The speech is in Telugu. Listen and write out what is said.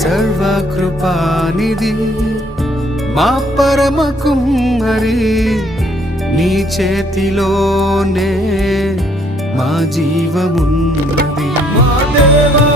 సర్వకృపానిధి మా పరమ కుమ్మరి, నీ చేతిలోనే మా జీవమున్నది. మా దేవా